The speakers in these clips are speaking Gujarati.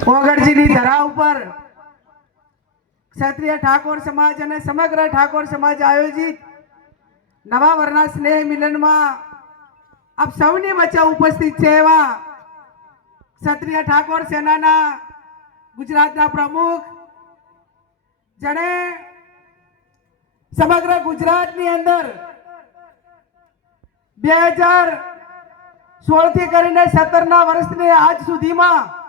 ઓગણજીની ધરા ઉપર ક્ષત્રિય ઠાકોર સમાજ અને સમગ્ર ઠાકોર સમાજ આયોજિત નવા વરના સ્નેહ મિલનમાં આપ સૌની વચ્ચે ઉપસ્થિત છે એવા ક્ષત્રિય ઠાકોર સેનાના ગુજરાતના પ્રમુખ જેણે સમગ્ર ગુજરાતની અંદર બે હજાર સોળથી કરીને સત્તરના વર્ષની આજ સુધીમાં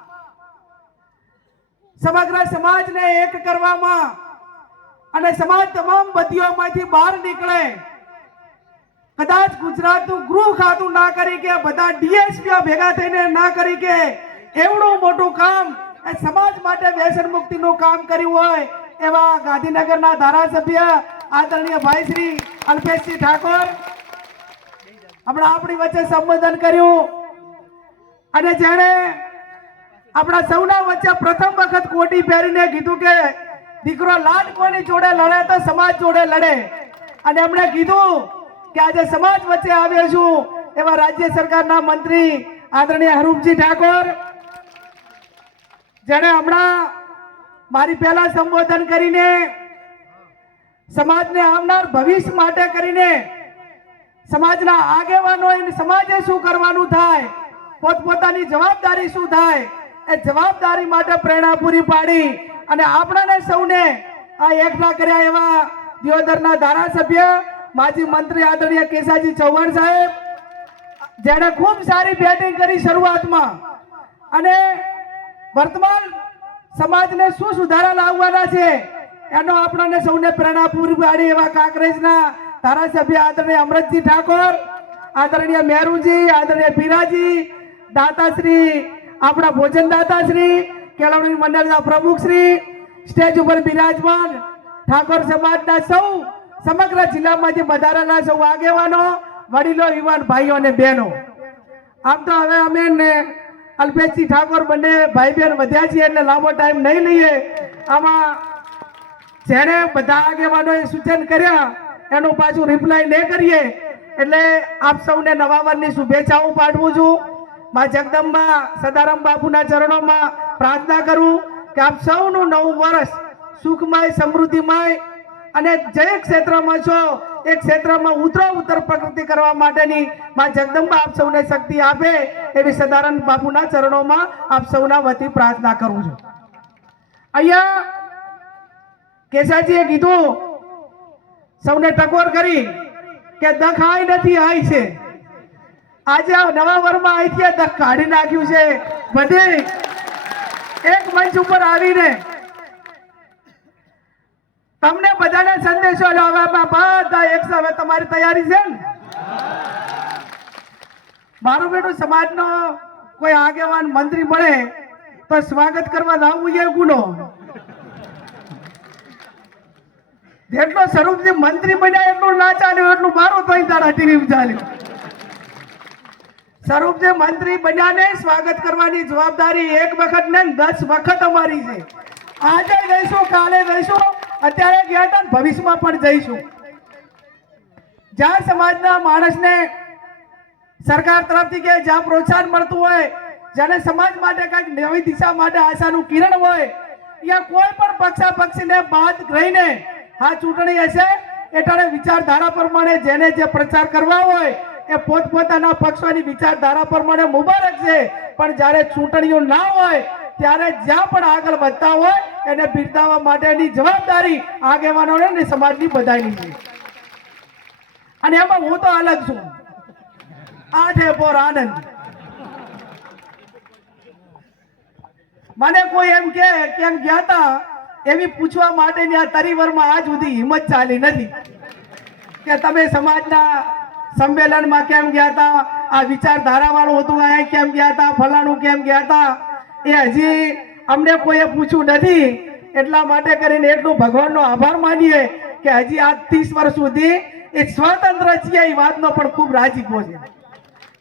સમગ્ર સમાજને એક કરવામાં અને સમાજ તમામ બધીઓમાંથી બહાર નીકળે. કદાચ ગુજરાતનું ગૃહ ખાતું ના કરી કે બધા ડીએસપીઓ ભેગા થઈને ના કરી કે એવડું મોટું કામ એ સમાજ માટે વ્યસન મુક્તિનું કામ કર્યું હોય એવા ગાંધીનગરના ધારાસભ્ય આદરણીય ભાઈ શ્રી અલ્પેશસિંહ ઠાકોર હમણાં આપણી વચ્ચે સંબોધન કર્યું. અને જેણે આપણા સૌના વચ્ચે પ્રથમ વખત કોટી પહેરીને કીધું કે દીકરો લાડ કોની જોડે લડે તો સમાજ જોડે લડે. અને એમણે કીધું કે આજે સમાજ વચ્ચે આવ્યો છું એવા રાજ્ય સરકારના મંત્રી આદરણીય હરૂપજી ઠાકોર. જેણે હમણાં મારી પહેલા સંબોધન કરીને સમાજને આવનાર ભવિષ્ય માટે કરીને સમાજના આગેવાનો સમાજે શું કરવાનું થાય, પોતપોતાની જવાબદારી શું થાય એ જવાબદારી માટે પ્રેરણા પૂરી પાડી અને આપણાને સૌને આ એકઠા કર્યા એવા દિયોદરના ધારાસભ્ય માજી મંત્રી આદરણીય કેસાજી ચૌહાણ સાહેબ, જેણે ખૂબ સારી બેટિંગ કરી શરૂઆતમાં. અને વર્તમાન સમાજને શું સુધારા લાવવાના છે, એનો આપણને સૌને પ્રેરણા પૂરી પાડી એવા કાંકરેજના ધારાસભ્ય આદરણીય અમરતજી ઠાકોર, આદરણીય મેરુજી, આદરણીય પીરાજી, દાતાશ્રી આપણા ભોજન દાતાશ્રી કેળવણી મંડળના પ્રમુખશ્રી સ્ટેજ ઉપર બિરાજમાન ઠાકોર સમાજના સૌ, સમગ્ર જિલ્લામાંથી વધારાના સૌ આગેવાનો, વડીલો, યુવાન ભાઈઓ અને બહેનો. આમ તો હવે અમે અલ્પેશજી ઠાકોર બંને ભાઈ બહેન વધ્યા છીએ એટલે લાંબો ટાઈમ નહીં લઈએ. આમાં જેણે બધા આગેવાનોએ સૂચન કર્યા, એનું પાછું રિપ્લાય ન કરીએ. એટલે આપ સૌને નવા વર્ષની શુભેચ્છાઓ પાઠવું છું. મા જગદંબા સદારામ બાપુના ચરણોમાં પ્રાર્થના કરું કે આપ સૌનું નવું વર્ષ સુખમય, સમૃદ્ધિમય અને જે ક્ષેત્રમાં છો, એ ક્ષેત્રમાં ઉતરો ઉત્તર પ્રગતિ કરવા માટેની મા જગદંબા આપ સૌને શક્તિ આપે એવી સદારામ બાપુના ચરણોમાં આપ સૌના વતી પ્રાર્થના કરું છું. અહીંયા કેસાજીએ કીધું, સૌને ટકોર કરી કે દખ આય નથી આય છે. આજે આ નવા આવી છે કાઢી નાખ્યું છે. બધે એક મંચ ઉપર આવીને તમને બધાને સંદેશો લાવવામાં બધા એક સાથે તમારી તૈયારી છે ને? મારું બેટું સમાજનો કોઈ આગેવાન મંત્રી મળે તો સ્વાગત કરવા લાવવું એ ગુનો. જેટલો સ્વરૂપથી મંત્રી બન્યા એટલું ના ચાલ્યું, એટલું મારું તો તારા ટીવી ચાલ્યું. સ્વરૂપજી મંત્રી બન્યાને સ્વાગત કરવાની જવાબદારી એક વખત ને દસ વખત અમારી છે. આજે જઈશું, કાલે જઈશું, અત્યારે ગયા ભવિષ્યમાં પણ જઈશું. જ્યાં સમાજના માણસને સરકાર તરફથી કે જ્યાં પ્રોત્સાહન મળતું હોય, જેને સમાજ માટે કંઈક નવી દિશા માટે આશાનું કિરણ હોય, ત્યાં કોઈ પણ પક્ષા પક્ષીને બાદ રહીને આ ચૂંટણી હશે એટલે વિચારધારા પ્રમાણે જેને જે પ્રચાર કરવા હોય એ પોતપોતાના પક્ષોની વિચારધારા પ્રમાણે મુબારક છે. પણ જ્યારે ચૂંટણીઓ ના હોય, ત્યારે જ્યાં પણ આગળ વધતા હોય, એને બિરદાવવા માટેની જવાબદારી આગેવાનોને અને સમાજની બધાની છે. અને એમાં હું તો અલગ છું. આ છે પોર આનંદ. મને કોઈ એમ કે કેમ ગયા તા, એવી પૂછવા માટેની આ તરીવરમાં આજ સુધી હિંમત ચાલી નથી. કે તમે સમાજના સંમેલનમાં કેમ ગયા હતા? આ વિચારધારા વાળું હતું અહીંયા કેમ ગયા હતા? ફલાણું કેમ ગયા હતા? એ હજી અમને કોઈએ પૂછ્યું નથી. એટલા માટે કરીને એટલું ભગવાનનો આભાર માનીએ કે હજી આ ત્રીસ વર્ષ સુધી એ સ્વતંત્ર છીએ, એ વાતનો પણ ખૂબ રાજીપો છે.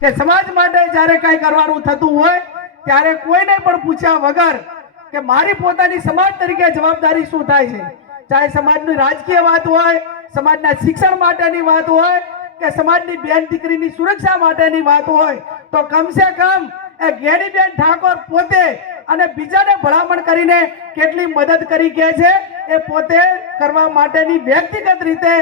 કે સમાજ માટે જ્યારે કંઈ કરવાનું થતું હોય, ત્યારે કોઈને પણ પૂછ્યા વગર કે મારી પોતાની સમાજ તરીકે જવાબદારી શું થાય છે? ચાહે સમાજની રાજકીય વાત હોય, સમાજના શિક્ષણ માટેની વાત હોય કે સમાજની બેન દીકરીની સુરક્ષા માટેની વાત હોય, તો કમસે કમ એ ગેરીબેન ઠાકોર પોતે અને બીજાને ભલામણ કરીને કેટલી મદદ કરી કે છે, એ પોતે કરવા માટેની વ્યક્તિગત રીતે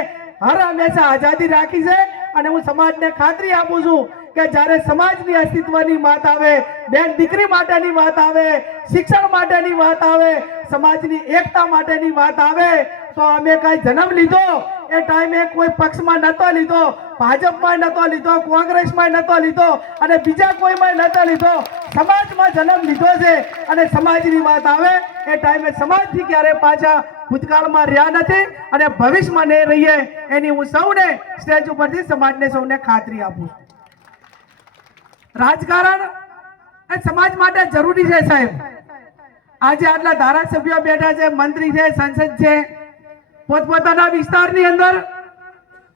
હર હંમેશા આઝાદી રાખી છે. અને હું સમાજને ખાતરી આપું છું કે જ્યારે સમાજની અસ્તિત્વની વાત આવે, બેન દીકરી માટેની વાત આવે, શિક્ષણ માટેની વાત આવે, સમાજની એકતા માટેની વાત આવે, તો અમે કઈ જન્મ લીધો એ ટાઈમે કોઈ પક્ષમાં નતો લીધો, ભાજપમાં નતો લીધો, કોંગ્રેસમાં નતો લીધો અને બીજા કોઈમાં નતો લીધો. સમાજમાં જન્મ લીધો છે અને સમાજની વાત આવે, એ ટાઈમે સમાજથી ક્યારે પાછા ભૂતકાળમાં રહ્યા નથી અને ભવિષ્યમાં નહીં રહીએ, એની હું સૌને સ્ટેજ ઉપરથી સમાજને સૌને ખાતરી આપું રાજકારણ એ સમાજ માટે જરૂરી છે સાહેબ. આજે આટલા ધારાસભ્યો બેઠા છે, મંત્રી છે, સંસદ છે પોતપોતાના વિસ્તારની અંદર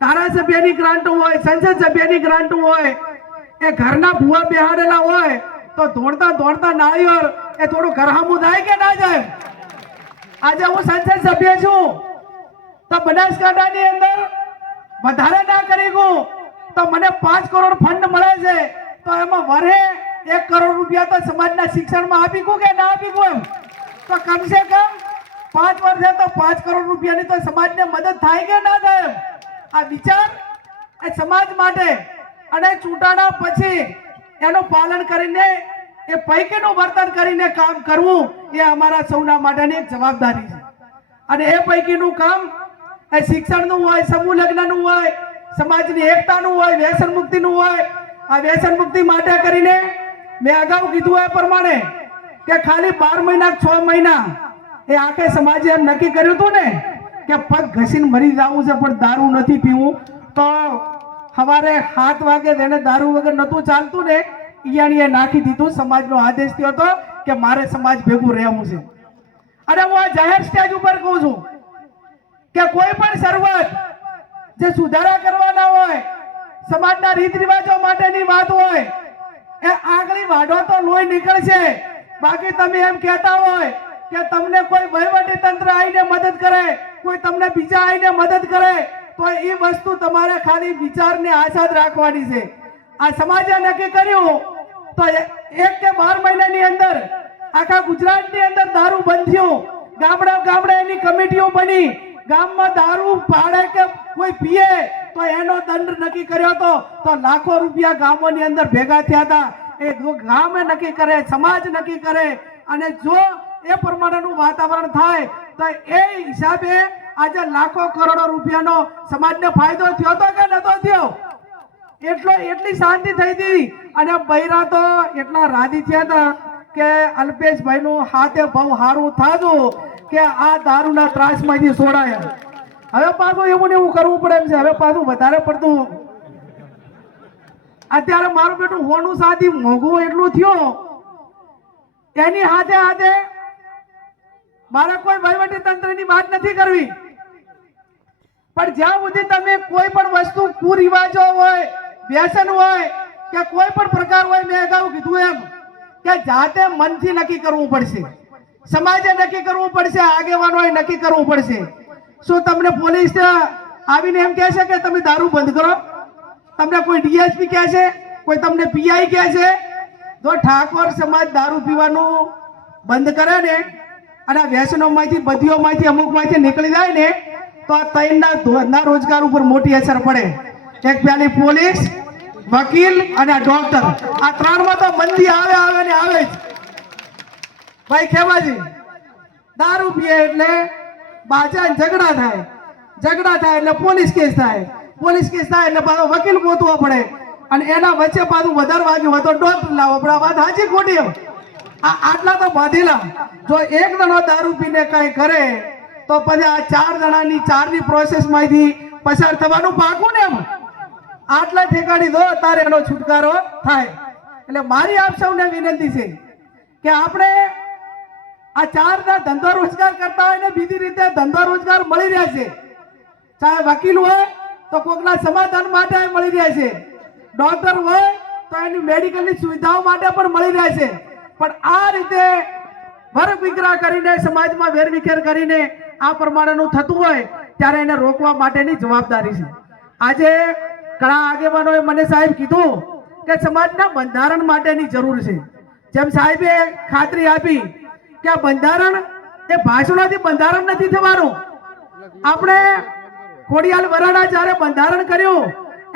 ધારાસભ્યની ગ્રાન્ટ હોય, સંસદ સભ્યની ગ્રાન્ટ હોય, એ ઘરના ભૂવા બેહાડેલા હોય, તો દોડતા દોડતા નાળિયેર એ થોડું ઘરહામું થાય કે ના જાય? આજે હું સંસદ સભ્ય છું, તો બનાસકાંઠાની અંદર વધારે ના કરી ગયું તો મને પાંચ કરોડ ફંડ મળે છે, તો એમાં વરે એક કરોડ રૂપિયા તો સમાજના શિક્ષણમાં આપી ગયું કે ના આપી ગયું એમ? તો કમસે કમ પાંચ વર્ષે તો પાંચ કરોડ રૂપિયાની તો સમાજને મદદ થાય કે ના થાય? આ વિચાર એ સમાજ માટે અને ચૂંટાણા પછી એનું પાલન કરીને, એ પૈકીનું વર્તન કરીને કામ કરવું એ અમારા સૌના માટેની એક જવાબદારી છે. અને એ પૈકીનું કામ એ શિક્ષણનું હોય, સમૂહ લગ્નનું હોય, સમાજની એકતાનું હોય, વ્યસન મુક્તિનું હોય, આ વ્યસન મુક્તિ માટે કરીને મેં અગાઉ કીધું એ પ્રમાણે કે ખાલી બાર મહિના છ મહિના એ આખે સમાજે એમ નક્કી કર્યું હતું ને કે પગ ઘસીને મરી જવું છે, પણ દારૂ નથી પીવું. તો સવારે સાત વાગે જેને દારૂ વગર નતું ચાલતું ને, ઈયાણીએ નાખી દીધું, સમાજનો આદેશ થયો હતો કે મારે સમાજ ભેગું રહેવું છે. અને હું આ જાહેર સ્ટેજ ઉપર કહું છું કે કોઈ પણ શરૂઆત જે સુધારા કરવાના હોય, સમાજના રીત રિવાજો માટેની વાત હોય, એ આગળ વાઢો તો લોહી નીકળશે. બાકી તમે એમ કહેતા હોય કે તમને કોઈ વહીવટી તંત્ર આવીને મદદ કરે, કોઈ તમને બીજા આવીને મદદ કરે, તો એ વસ્તુ તમારે ખાલી વિચારને આઝાદ રાખવાની છે. આ સમાજે નક્કી કર્યું તો એક કે બાર મહિનાની અંદર આખા ગુજરાતની અંદર દારૂ બંધ થયું. ગામડા ગામડા એની કમિટીઓ બની. ગામમાં દારૂ પાડે કે કોઈ પીએ, તો એનો દંડ નક્કી કર્યો હતો. તો લાખો રૂપિયા ગામોની અંદર ભેગા થયા હતા. એ ગામે નક્કી કરે, સમાજ નક્કી કરે. અને જો એ પ્રમાણેનું વાતાવરણ થાય, તો એ હિસાબે આજે લાખો કરોડો રૂપિયાનો સમાજને ફાયદો થયો તો કે નતો થયો? એટલો, એટલી શાંતિ થઈ હતી. અને બૈરા તો એટલા રાજી થયા હતા કે અલ્પેશભાઈ નું હાથે બહુ સારું થાતું કે આ દારૂના ત્રાસમાંથી છોડાયા હવે પાછું એવું ને એવું કરવું પડે એમ છે. હવે પાછું વધારે પડતું. અત્યારે મારું બેટું હોનું સાથી મોંઘું એટલું થયું. એની હાથે હાથે મારે કોઈ વહીવટી તંત્રની વાત નથી કરવી. પણ જ્યાં સુધી તમે કોઈ પણ વસ્તુ કુરિવાજો હોય, વ્યસન હોય, કે કોઈ પણ પ્રકાર હોય, મેં અગાઉ કીધું એમ કે જાતે મનથી નક્કી કરવું પડશે. સમાજે નક્કી કરવું પડશે, આગેવાનોએ નક્કી કરવું પડશે. શું તમને પોલીસ આવીને એમ કહે છે કે તમે દારૂ બંધ કરો? તમને કોઈ ડીએસપી કહે છે? કોઈ તમને પીઆઈ કહે છે? તો ઠાકોર સમાજ દારૂ પીવાનું બંધ કરે ને અને વ્યસનોમાંથી, બધીઓમાંથી, અમુકમાંથી નીકળી જાય ને, તો આ ત્રણના ધંધા રોજગાર ઉપર મોટી અસર પડે. એક પેલી પોલીસ, વકીલ અને ડોક્ટર. આ ત્રણમાં તો મંદી આવે આવે ને આવે જ. ભાઈ, ખેમાજી, દારૂ પીએ એટલે બાજા ઝઘડા થાય. ઝઘડા થાય એટલે પોલીસ કેસ થાય. પોલીસ કેસ થાય એટલે પાછો વકીલ ગોતવો પડે. અને એના વચ્ચે પાછું વધારે વાગ્યું હોય તો ડોક્ટર લાવો. પણ આ વાત સાચી ખોટી? આ આટલા તો બાંધેલા. જો એક જણો દારૂ પીને કઈ કરે, તો પછી આ ચાર જણાની ચારની પ્રોસેસમાંથી પસાર થવાનું પાકું ને એમ? આટલા ઠેકાડી દો તારે એનો છુટકારો થાય. એટલે મારી આપ સૌને વિનંતી છે કે આપણે આ ચાર ના ધંધો રોજગાર કરતા હોય ને બીજી રીતે ધંધો રોજગાર મળી રહ્યા છે. ચાહે વકીલ હોય, તો કોકના સમાધાન માટે મળી રહ્યા છે. ડોક્ટર હોય, તો એની મેડિકલની સુવિધાઓ માટે પણ મળી રહ્યા છે. પણ આ રીતે વર્ગ વિગ્રહ કરીને, સમાજમાં વેરવિખેર કરીને આ પ્રમાણેનું થતું હોય, ત્યારે એને રોકવા માટેની જવાબદારી છે. આજે ઘણા આગેવાનોએ મને સાહેબ કીધું કે સમાજના બંધારણ માટેની જરૂર છે. જેમ સાહેબે ખાતરી આપી કે આ બંધારણ એ ભાષણોથી બંધારણ નથી થવાનું. આપણે ખોડિયાલ વરાડા જ્યારે બંધારણ કર્યું,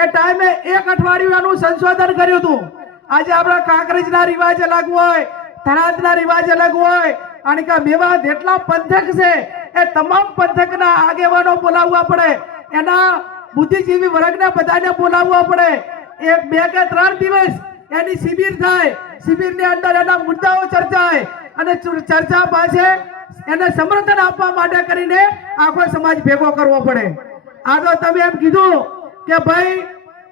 એ ટાઈમે એક અઠવાડિયું એનું સંશોધન કર્યું હતું. આજે આપણા કાંકરેજના રિવાજ અલગ હોય, થરાદના રિવાજ અલગ હોય, અને કે મેવા જેટલા પંથક છે, એ તમામ પંથકના આગેવાનો બોલાવવા પડે, એના બુદ્ધિજીવી વર્ગના બધાને બોલાવવા પડે. એક, બે કે ત્રણ દિવસ એની શિબિર થાય, શિબિરની અંદર એના મુદ્દાઓ ચર્ચાય, અને ચર્ચા પાસે એને સમર્થન આપવા માટે કરીને આખો સમાજ ભેગો કરવો પડે. આ તો તમે એમ કીધું કે ભાઈ,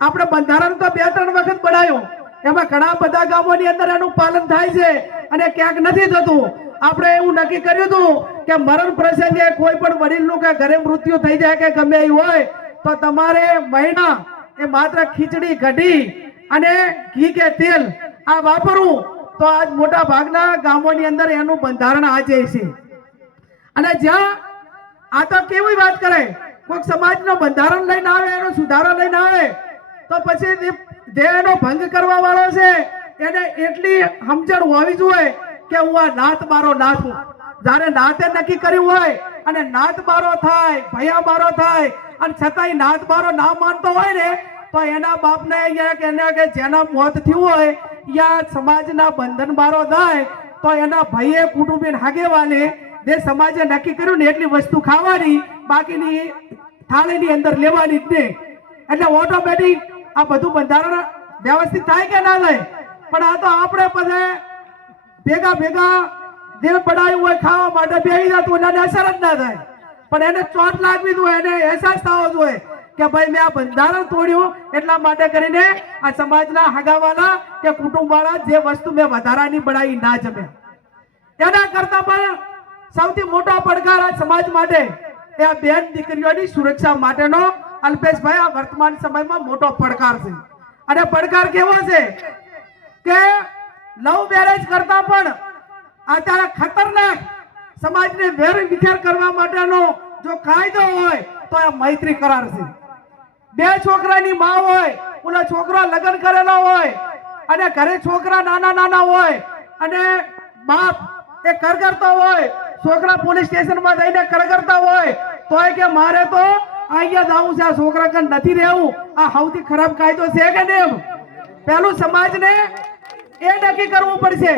આપણે બંધારણ તો બે, ત્રણ વખત બનાવ્યું એમાં ઘણા બધા ગામોની અંદર એનું પાલન થાય છે અને ક્યાંક નથી થતું. આપણે એવું નક્કી કર્યું હતું કે મરણ પ્રસંગે કોઈ પણ વડીલનું કે ઘરે મૃત્યુ થઈ જાય કે ગમે એ હોય, તો તમારે મહિના એ માત્ર ખીચડી કઢી અને ઘી કે તેલ આ વાપરવું. તો આજ મોટા ભાગના ગામોની અંદર એનું બંધારણ આજે છે. અને જ્યાં આ તો કેવી વાત કરે? કોઈક સમાજનો બંધારણ લઈને આવે, એનો સુધારો લઈને આવે, તો પછી એનો ભંગ કરવા વાળો છે, એને એટલી સમજણ હોવી જોઈએ કે હું આ નાથ મારો નાથ. છું જ્યારે નાતે નક્કી કર્યું હોય અને નાથ બારો થાય ભયા બારો થાય, અને છતાંય નાથ બારો ના માનતો હોય ને, તો એના બાપને યા કે એના કે જેના મોત થયું હોય યા સમાજના બંધન બારો થાય, તો એના ભાઈએ કુટુંબીન હાગેવાને જે સમાજે નક્કી કર્યું ને એટલી વસ્તુ ખાવાની, બાકીની થાળીની અંદર લેવાની જ નહીં. એટલે ઓટોમેટિક આ બધું બંધારણ વ્યવસ્થિત થાય કે ના થાય? પણ આ તો આપણે પછી ભેગા ભેગા જે પડાયું હોય, ખાવા માટે બેસી જતું એને અસર જ ના થાય. પણ એને ચોટ લાગવી જોઈએ એને અહેસાસ થવો જોઈએ કે ભાઈ મેં આ બંધારણ તોડ્યું એટલા માટે કરીને આ સમાજના હગાવાલા કે કુટુંબવાળા જે વસ્તુ મેં વધારાની બળાઈ ના જમે. એના કરતા પણ સૌથી મોટો પડકાર આ સમાજ માટે, એ આ બેન દીકરીઓની સુરક્ષા માટેનો અલ્પેશભાઈ, આ વર્તમાન સમયમાં મોટો પડકાર છે. અને પડકાર કેવો છે કે લવ મેરેજ કરતા પણ અત્યારે ખતરનાક સમાજને વેર વિખેર કરવા માટેનો જો કાયદો હોય તો આ મૈત્રી કરાર છે. બે છોકરાની માં હોય, ઓલો છોકરો લગ્ન કરેલો હોય, અને ઘરે છોકરા નાના નાના હોય, અને બાપ એ કરગરતો હોય, છોકરા પોલીસ સ્ટેશનમાં જઈને કરગરતા હોય, તોય કે મારે તો અહીંયા જવું છે, આ છોકરા કન નથી રહેવું. આ સૌથી ખરાબ કાયદો છે કે ને પેલું સમાજને એ નક્કી કરવું પડશે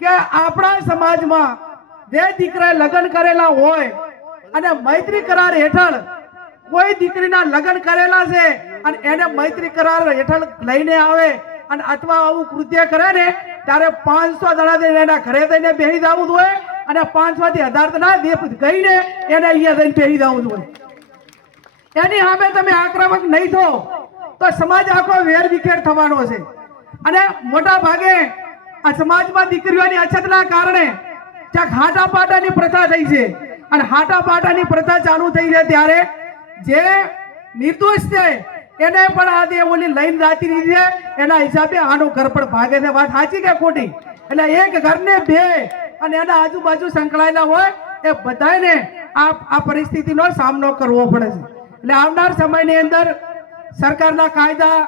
કે આપણા સમાજમાં જે દીકરાએ લગ્ન કરેલા હોય અને મૈત્રી કરાર હેઠળ કોઈ દીકરીના લગ્ન કરેલા છે અને એને મૈત્રી કરાર હેઠળ લઈને આવે અને અથવા આવું કૃત્ય કરે ને, ત્યારે પાંચસો દડા એના ઘરે જઈને બેસી જવું જોઈએ અને પાંચસો થી હજાર દડા ગઈને એને અહીંયા જઈને બેસી જવું જોઈએ એની સામે તમે આક્રમક નહીં થો, તો સમાજ આખો વેર વિખેર થવાનો છે. અને મોટા ભાગે આ સમાજમાં દીકરીઓની અછતના કારણે ક્યાંક હાટા પાટાની પ્રથા થઈ છે. અને હાટા પાટાની પ્રથા ચાલુ થઈ છે ત્યારે જે નિર્દોષ છે, એને પણ આ જે ઓલી લઈને જાતી રહી છે. એના હિસાબે આનું ઘર પણ ભાગે છે. વાત સાચી કે ખોટી? એટલે એક ઘરને બે અને એના આજુબાજુ સંકળાયેલા હોય, એ બધાને આ આ પરિસ્થિતિનો સામનો કરવો પડે છે. એટલે આવનાર સમયની અંદર સરકારના કાયદા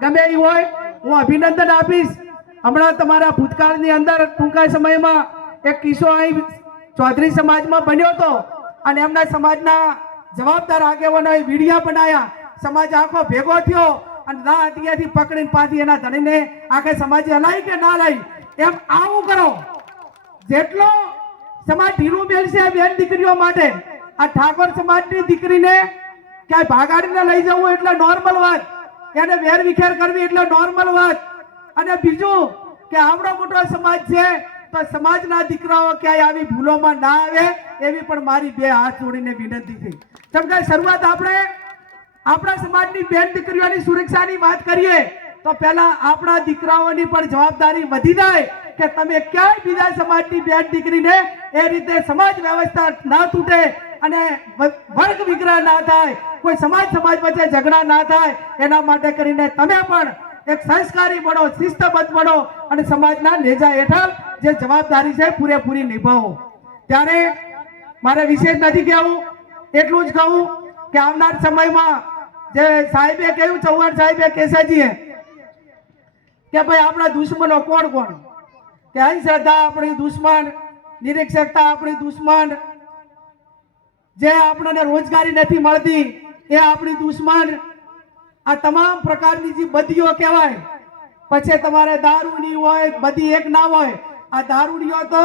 ગમે એ હોય, હું અભિનંદન આપીશ. હમણાં તમારા ભૂતકાળની અંદર ટૂંકા સમયમાં એક કિસ્સો અહીં ચૌધરી સમાજમાં બન્યો હતો અને એમના સમાજના જવાબદાર આગેવાનોએ વિડીયા બનાવ્યા સમાજ આખો ભેગો થયો અને ના અત્યારથી પકડીને પાછી એના ધણીને આખે સમાજે હલાવી કે ના લાવી એમ આવું કરો. જેટલો સમાજ ઢીલું આ બેન દીકરીઓ માટે. આ ઠાકોર સમાજની દીકરીને ક્યાંય ભાગાડીને લઈ જવું એટલે નોર્મલ વાત. એને વેર વિખેર કરવી એટલે નોર્મલ વાત. અને બીજું કે આવડો મોટો સમાજ છે, તો સમાજના દીકરાઓ ક્યાંય આવી ભૂલોમાં ના આવે એવી પણ મારી બે હાથ જોડીને વિનંતી છે. કેમ કે શરૂઆત આપણે આપણા સમાજની બેન દીકરીઓની સુરક્ષાની વાત કરીએ, તો પહેલા આપણા દીકરાઓની પણ જવાબદારી વધી જાય કે તમે ક્યાંય બીજા સમાજની બેન દીકરીને એ રીતે સમાજ વ્યવસ્થા ના તૂટે અને વર્ગ વિગ્રહ ના થાય, કોઈ સમાજ સમાજ વચ્ચે ઝઘડા ના થાય, એના માટે કરીને તમે પણ એક સંસ્કારી બનો, શિસ્તબદ્ધ બનો અને સમાજના નેજા હેઠળ જે જવાબદારી છે પૂરેપૂરી નિભાવો. ત્યારે મારે વિશેષ નથી કહેવું, એટલું જ કહું કે આવનાર સમયમાં જે સાહેબે કહ્યું, ચૌહાણ સાહેબે કેસાજીએ કે ભાઈ આપણા દુશ્મનો કોણ કોણ? કે અંધશ્રદ્ધા આપણી દુશ્મન, નિરીક્ષકતા આપણી દુશ્મન જે આપણને રોજગારી નથી મળતી, એ આપણી દુશ્મન. આ તમામ પ્રકારની જે બદીઓ કહેવાય, પછી તમારે દારૂની હોય, બધી એક ના હોય, આ દારૂડીઓ તો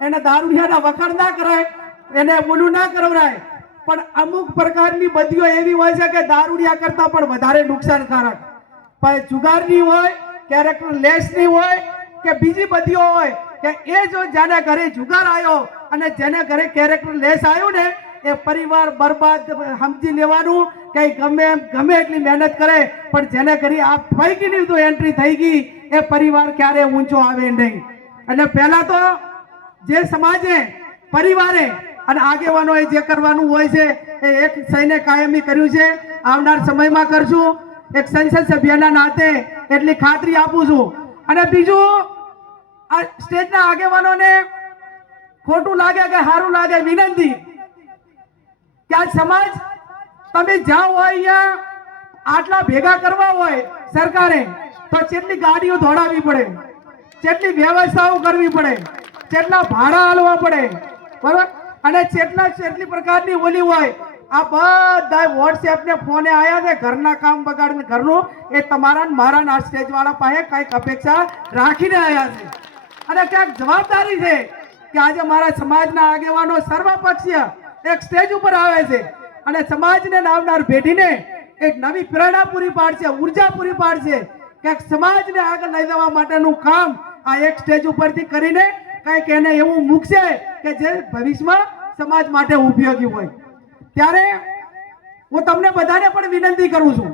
એને દારૂડિયાના વખાણ ના કરાય, એને બોલું ના કરવરાય. પણ અમુક પ્રકારની બદીઓ એવી હોય છે કે દારૂડિયા કરતા પણ વધારે નુકસાનકારક. પણ જુગારની હોય કેરેક્ટર લેસની હોય, કે બીજી બધીઓ હોય, કે એ જો જેના ઘરે જુગાર આવ્યો અને જેને ઘરે કેરેક્ટર લેસ આવ્યું ને એ પરિવાર બરબાદ સમજી લેવાનું કે ગમે એમ ગમે એટલી મહેનત કરે, પણ જેને કરી આ ફૈકીની તો એન્ટ્રી થઈ ગઈ, એ પરિવાર ક્યારે ઊંચો આવે નહીં. એટલે પહેલાં તો જે સમાજે પરિવારે અને આગેવાનોએ જે કરવાનું હોય છે, એ એક સૈન્ય કાયમી કર્યું છે. આવનાર સમયમાં કરશું. એક સંસદ સભ્યના નાતે એટલી ખાતરી આપું છું. અને બીજું, આ સ્ટેજના આગેવાનોને ખોટું લાગે કે સારું લાગે વિનંતી. કે આ સમાજ તમે જાઓ હોય અહીંયા આટલા ભેગા કરવા હોય સરકારે, તો કેટલી ગાડીઓ દોડાવવી પડે કેટલી વ્યવસ્થાઓ કરવી પડે કેટલા ભાડા હાલવા પડે, બરોબર? અને કેટલા કેટલી પ્રકારની ઓલી હોય. આ બધા વોટ્સએપ ને ફોને આયા છે, ઘરના કામ બગાડીને ઘરનું. એ તમારા મારા ના સ્ટેજ વાળા પાસે કંઈક અપેક્ષા રાખીને આયા છે. અને ક્યાંક જવાબદારી છે કે આજે મારા સમાજના આગેવાનો સર્વપક્ષીય એક સ્ટેજ ઉપર આવે છે. અને સમાજને નામનાર ભેટીને એક નવી પ્રેરણા પૂરી પાડશે ઊર્જા પૂરી પાડશે કે સમાજને આગળ લઈ જવા માટેનું કામ આ એક સ્ટેજ ઉપરથી કરીને કંઈક એને એવું મૂકશે કે જે ભવિષ્યમાં સમાજ માટે ઉપયોગી હોય. ત્યારે હું તમને બધાને પણ વિનંતી કરું છું.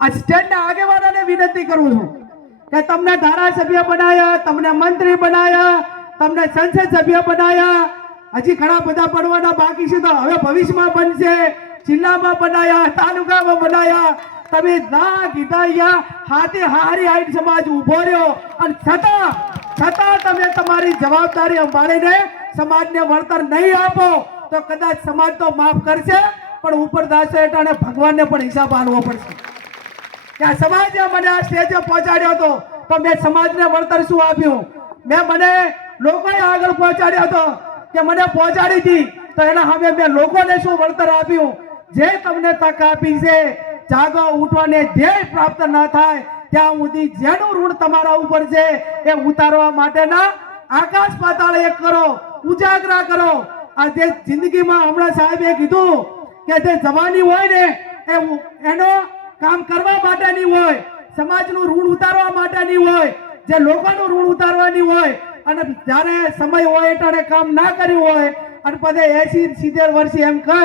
આ સ્ટેટના આગેવાનોને વિનંતી કરું છું કે તમને ધારાસભ્ય બનાયા, તમને મંત્રી બનાયા, તમને સંસદ સભ્ય બનાયા હજી ઘણા બધા પડવાના બાકી છે તો હવે ભવિષ્યમાં બનશે. જિલ્લામાં બનાયા, તાલુકામાં બનાયા. તમે ના કીધા અહીંયા હાથે હારી હાઈટ સમાજ ઊભો રહ્યો. અને છતાં છતાં તમે તમારી જવાબદારી સંભાળીને સમાજને વળતર નહીં આપો, તો કદાચ સમાજ તો માફ કરશે, પણ ઉપર દાસો હેઠળ ભગવાનને પણ હિસાબ આલવો પડશે. ત્યાં સમાજે મને આ સ્ટેજે પહોંચાડ્યો હતો, તો મેં સમાજને વળતર શું આપ્યું? મેં મને લોકોએ આગળ પહોંચાડ્યો હતો કે મને પહોંચાડી હતી તો એના હવે મેં લોકોને શું વળતર આપ્યું? જે તમને તક આપી છે, જાગો ઉઠવાને ધ્યેય પ્રાપ્ત ના થાય, ત્યાં સુધી જેનું ઋણ તમારા ઉપર છે, એ ઉતારવા માટેના આકાશ પાતાળ એક કરો, ઉજાગરા કરો. આ જે જિંદગીમાં હમણાં સાહેબે કીધું કે જે જવાની હોય ને, એ એનો કામ કરવા માટેની હોય, સમાજનું ઋણ ઉતારવા માટેની હોય, જે લોકોનું ઋણ ઉતારવાની હોય અને જ્યારે સમય હોય એટલે કામ ના કર્યું હોય, અને પછી એસી સિત્તેર વર્ષે એમ કહે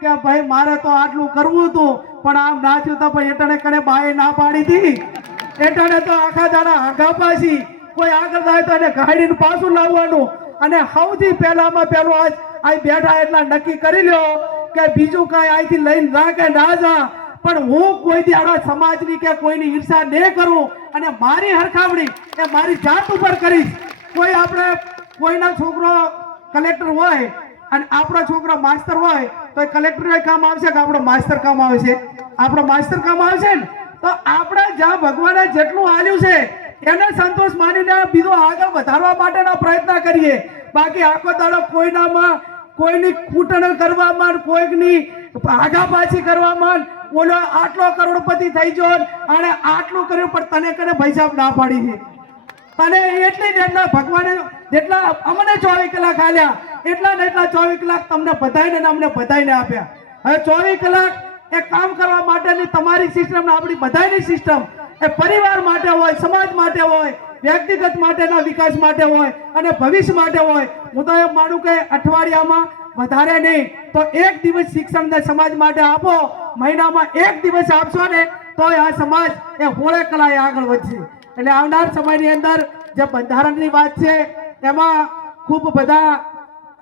કે ભાઈ મારે તો આટલું કરવું હતું, પણ આમ ના થયું તો ભાઈ એટલે કને બાએ ના પાડી હતી એટલે તો આખા દાડા આગા પાછી. કોઈ આગળ થાય તો એને ગાડીને પાછું લાવવાનું. અને સૌથી પહેલામાં પહેલું આજ આ બેઠા એટલા નક્કી કરી લ્યો કે બીજું કાંઈ અહીંથી લઈને જા કે ના જા, પણ હું કોઈ દાડો સમાજની કે કોઈની ઈર્ષા નહીં કરું અને મારી હરખામણી એ મારી જાત ઉપર કરીશ. કોઈ આપણે કોઈના છોકરો કલેક્ટર હોય અને આપણો છોકરો માસ્તર હોય, તો એ કલેક્ટર કામ આવશે કે આપણો માસ્તર કામ આવશે? આપણો માસ્તર કામ આવશે ને? તો આપણે જ્યાં ભગવાને જેટલું આલ્યું છે, એને સંતોષ માનીને બીજો આગળ વધારવા માટેના પ્રયત્ન કરીએ. બાકી આખો દાડો કોઈનામાં કોઈની કૂટણ કરવામાં કોઈકની આગાપાછી કરવામાં ઓલો આટલો કરોડપતિ થઈ ગયો અને આટલું કર્યું પણ તને કને પૈસા ના પાડી છે? તને એટલી જ એટલા ભગવાને જેટલા અમને ચોવીસ કલાક આલ્યા, એટલા ને એટલા ચોવીસ કલાક તમને બધાને અમને બધાને આપ્યા. હવે ચોવીસ કલાક એ કામ કરવા માટેની તમારી સિસ્ટમ આપણી બધાની સિસ્ટમ એ પરિવાર માટે હોય, સમાજ માટે હોય, વ્યક્તિગત માટેના વિકાસ માટે હોય અને ભવિષ્ય માટે હોય. હું તો એમ માનું કે અઠવાડિયામાં વધારે નહીં, તો એક દિવસ શિક્ષણને સમાજ માટે આપો, મહિનામાં એક દિવસ આપશો ને, તો આ સમાજ એ હોળે કલાએ આગળ વધશે. એટલે આવનાર સમયની અંદર જે બંધારણની વાત છે, એમાં ખૂબ બધા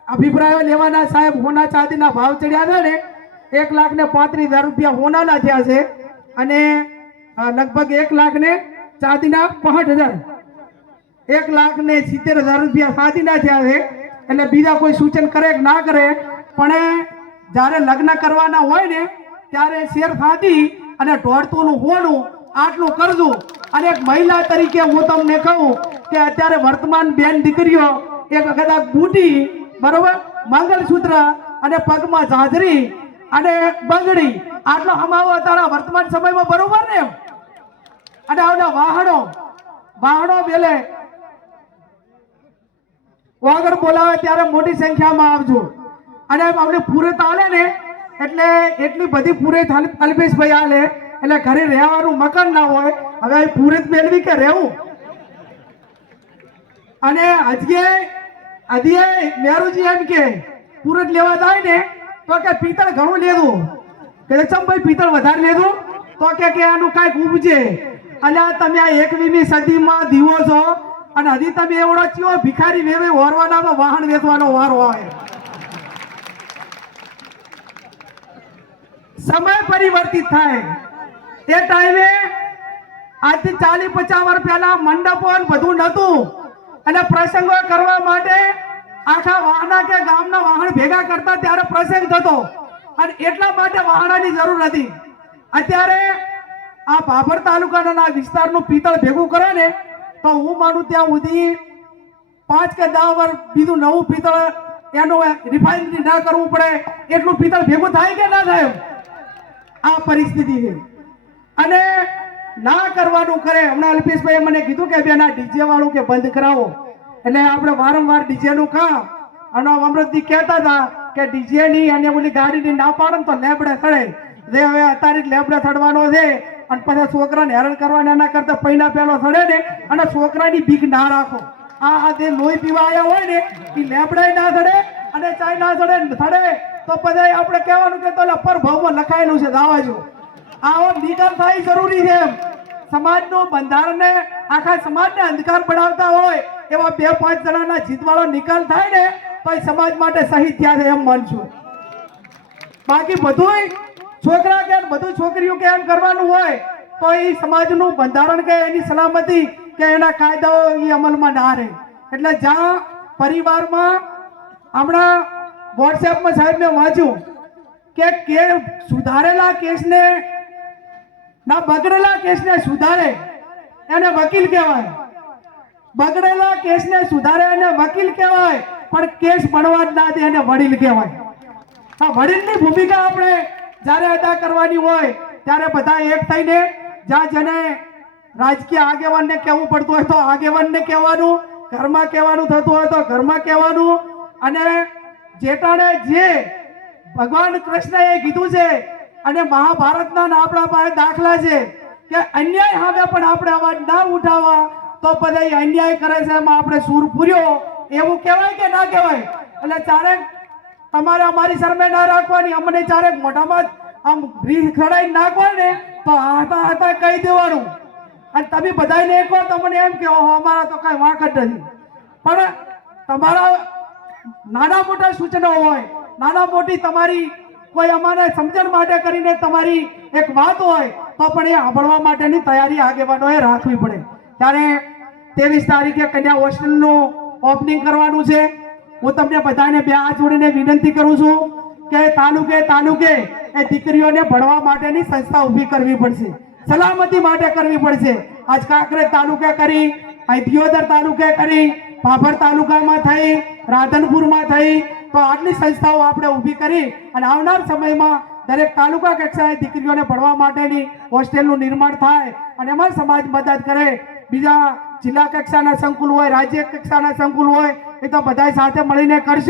અભિપ્રાયો લેવાના સાહેબ, હોના ચાંદીના ભાવ ચડ્યા છે ને, એક લાખ ને પાંત્રીસ હજાર રૂપિયા હોનાના થયા છે અને લગભગ એક લાખ ને ચાંદીના પાંઠ હજાર. એક લાખ ને સિત્તેર હજાર રૂપિયા ચાંદીના થયા છે, એટલે બીજા કોઈ સૂચન કરે કે ના કરે, પણ જ્યારે લગ્ન કરવાના હોય ને, ત્યારે શેર ખાધી અને ઢોળતોનું હોનું આટલું કરજો. અને એક મહિલા તરીકે હું તમને કહું કે અત્યારે વર્તમાન બેન દીકરીઓ એક કદાચ બુટી, બરોબર મંગલસૂત્ર અને પગમાં ઝાંઝરી અને બંગડી. આટલો હમાવો અત્યારે વર્તમાન સમયમાં બરોબર ને અને આવના વાહનો વાહનો બેલે. વગર બોલાવે ત્યારે મોટી સંખ્યામાં આવજો. અને આપણે પૂરે તાલે ને, એટલે એટલી બધી પૂરે અલ્પેશભાઈ આલે. એટલે ઘરે રહેવાનું મકાન ના હોય, હવે અહીં પૂરે જ મેળવી કે રહેવું? અને હજે હજીએ મેરુજી એમ કે, પૂરત લેવા જાય ને, તો કે પિત્તળ ઘણું લેવું. કે ચંભાઈ પિત્તળ વધારે લેવું? તો કે કે આનું કાંઈક ઉપજે. અને તમે આ એકવીમી સદીમાં દીવો છો, અને હજી તમે એવડો ચીઓ ભિખારી વેવે ઓરવાના વાહન વેચવાનો વાર હોય. સમય પરિવર્તિત થાય. એ ટાઈમે આજથી ચાલીસ પચાસ વર્ષ પહેલા મંડપો બધું નહોતું. અને પ્રસંગો કરવા માટે આખા વાહના કે ગામના વાહન ભેગા કરતા ત્યારે પ્રસંગ થતો. અને એટલા માટે વાહનાની જરૂર હતી. અત્યારે આ ભાભર તાલુકાના વિસ્તારનું પિત્તળ ભેગું કરે ને, તો હું માનું ત્યાં સુધી પાંચ કે દસ વર્ષ બીજું નવું પિત્તળ એનું રિફાઇનરી ના કરવું પડે. એટલું પિત્તળ ભેગું થાય કે ના થાય? આ પરિસ્થિતિ છે. અને ના કરવાનું કરે. હમણાં અલ્પેશભાઈએ મને કીધું કે બેન આ ડીજે વાળું કે બંધ કરાવો. એટલે આપણે વારંવાર ડીજે નું કામ. અને અમૃતજી કહેતા હતા કે ડીજે ની અને ઓલી ગાડીની ના પાડે તો લેબડે થડે જે હવે અત્યારે લેબડે થડવાનો છે. અને પછી છોકરાને હેરાન કરવાના એના કરતા પૈના પેલો થડે ને અને છોકરાની બીક ના રાખો. આ આ જે લોહી પીવા આવ્યા હોય ને એ લેબડાય ના થડે અને ચાય ના સડે થડે તો પછી આપણે કહેવાનું કે તો પર ભાવમાં લખાયેલું છે દાવાજો આવો નિકાલ થાય જરૂરી છે. સમાજનું બંધારણને આખા સમાજને અંધકાર પડાવતા હોય એવા બે પાંચ જણાના જીતવાળો નિકાલ થાય ને, તો સમાજ માટે શહીદ થયા છે એમ માનશું બાકી બધું છોકરા કે બધું છોકરીઓ કે એમ કરવાનું હોય, તો એ સમાજનું બંધારણ કે એની સલામતી કે એના કાયદાઓ એ અમલમાં ના રહે. એટલે જ્યાં પરિવારમાં હમણાં વોટ્સએપમાં સાહેબ મેં વાંચ્યું કે સુધારેલા કેસને ના, બગડેલા કેસને સુધારે એને વકીલ કહેવાય. બગડેલા કેસને સુધારે એને વકીલ કહેવાય, પણ કેસ બનવા જ ના દે એને વડીલ કહેવાય. આ વડીલની ભૂમિકા આપણે જ્યારે અદા કરવાની હોય, ત્યારે બધા એક થઈને જ્યાં જેને રાજકીય આગેવાનને કહેવું પડતું હોય તો આગેવાનને કહેવાનું, ઘરમાં કહેવાનું થતું હોય તો ઘરમાં કહેવાનું. અને જેટાણે જે ભગવાન કૃષ્ણએ કીધું છે અને મહાભારતના આપણા પાસે દાખલા છે કે અન્યાય સામે પણ આપણે અવાજ ના ઉઠાવવા, તો બધા અન્યાય કરે છે એમાં આપણે સૂર પૂર્યો. એવું કહેવાય કે ના કહેવાય? એટલે ચારેક તમારે અમારી શરમે ના રાખવાની, અમને ચારેક મોઢામાં આમ રીસ ખડાઈ નાખવાને તો હાથા હાથા કહી દેવાનું. અને તમે બધાને એક વાર તમને એમ કે અમારા તો કઈ વાંક જ નથી. પણ તમારા નાના મોટા સૂચનો હોય, નાના મોટી તમારી કોઈ અમારે સમજણ માટે કરીને તમારી એક વાત હોય, તો પણ એ સાંભળવા માટેની તૈયારી આગેવાનોએ રાખવી પડે. ત્યારે ત્રેવીસ તારીખે કન્યા હોસ્ટેલનું ઓપનિંગ કરવાનું છે. હું તમને બધાને બે હાથ જોડીને વિનંતી કરું છું કે તાલુકે તાલુકે એ દીકરીઓને ભણવા માટેની સંસ્થા ઊભી કરવી પડશે. સલામતી માટે કરવી પડશે. આજ કાંકરેજ તાલુકે કરી, અહીં દિયોદર તાલુકે કરી, ભાભર તાલુકામાં થઈ, રાધનપુરમાં થઈ તો આટલી સંસ્થાઓ આપણે ઊભી કરી અને આવનાર સમયમાં દરેક તાલુકા કક્ષાએ દીકરીઓને ભણવા માટેની હોસ્ટેલનું નિર્માણ થાય અને એમાં સમાજ મદદ કરે. બીજા જિલ્લા કક્ષાના સંકુલ હોય, રાજ્ય કક્ષાના સંકુલ હોય, એ તો બધા સાથે મળીને કરશે.